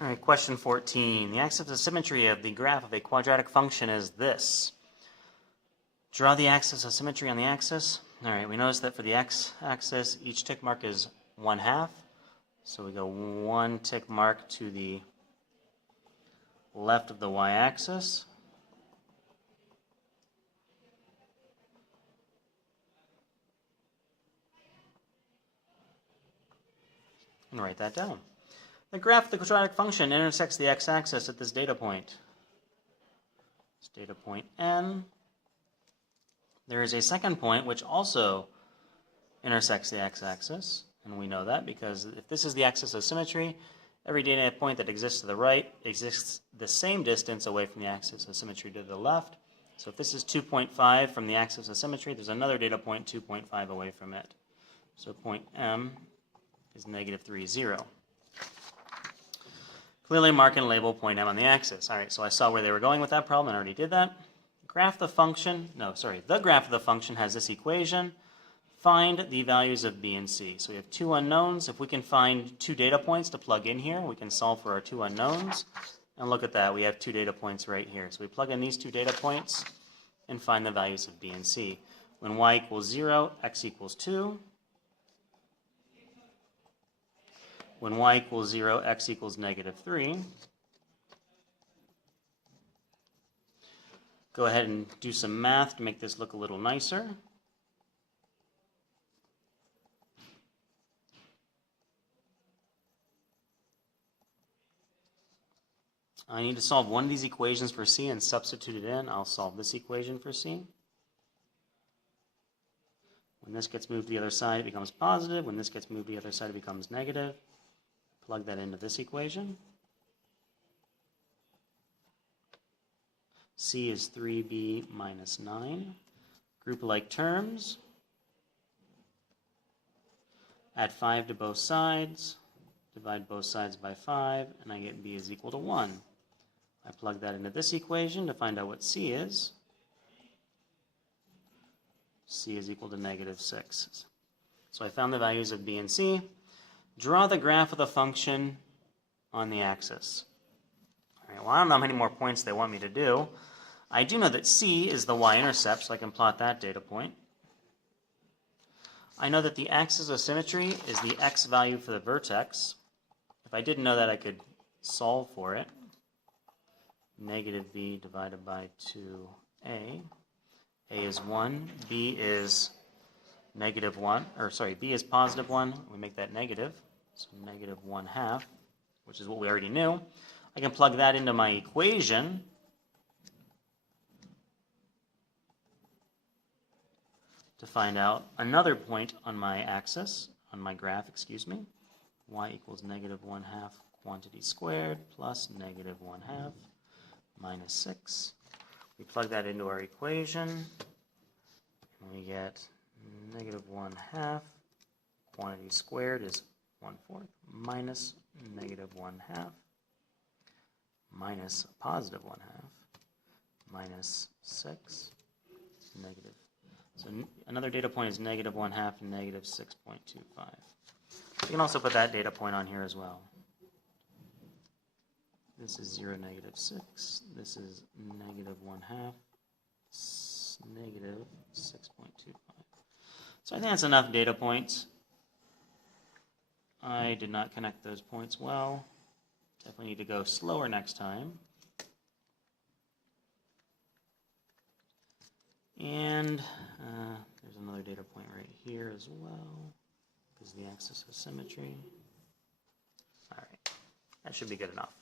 All right, question 14. The axis of symmetry of the graph of a quadratic function is this. Draw the axis of symmetry on the axis. All right, we notice that for the x-axis, each tick mark is 1/2. So we go 1 tick mark to the left of the y-axis. And write that down. The graph of the quadratic function intersects the x-axis at this data point. It's data point n. There is a second point which also intersects the x-axis, and we know that because if this is the axis of symmetry, every data point that exists to the right exists the same distance away from the axis of symmetry to the left. So if this is 2.5 from the axis of symmetry, there's another data point 2.5 away from it. So point M is -3, 0. Clearly mark and label point M on the axis. All right, so I saw where they were going with that problem and I already did that. The graph of the function has this equation. Find the values of b and c. So we have two unknowns. If we can find two data points to plug in here, we can solve for our two unknowns. And look at that, we have two data points right here. So we plug in these two data points and find the values of b and c. When y equals 0, x equals 2. When y equals 0, x equals -3. Go ahead and do some math to make this look a little nicer. I need to solve one of these equations for c and substitute it in. I'll solve this equation for c. When this gets moved to the other side, it becomes positive. When this gets moved to the other side, it becomes negative. Plug that into this equation. C is 3b minus 9. Group like terms. Add 5 to both sides. Divide both sides by 5, and I get b is equal to 1. I plug that into this equation to find out what c is. C is equal to -6. So I found the values of b and c. Draw the graph of the function on the axis. All right, well, I don't know how many more points they want me to do. I do know that c is the y-intercept, so I can plot that data point. I know that the axis of symmetry is the x value for the vertex. If I didn't know that, I could solve for it. -b divided by 2a. A is 1, b is -1, or sorry, b is +1. We make that negative, so -1/2, which is what we already knew. I can plug that into my equation. To find out another point on my axis, on my graph, excuse me. Y equals -1/2 quantity squared plus -1/2 minus 6. We plug that into our equation, and we get -1/2 quantity squared is 1/4 minus -1/2 minus +1/2 minus 6 negative. So another data point is -1/2 and -6.25. You can also put that data point on here as well. This is 0, -6. This is -1/2, -6.25. So I think that's enough data points. I did not connect those points well. Definitely need to go slower next time. And there's another data point right here as well. This is the axis of symmetry. All right, that should be good enough.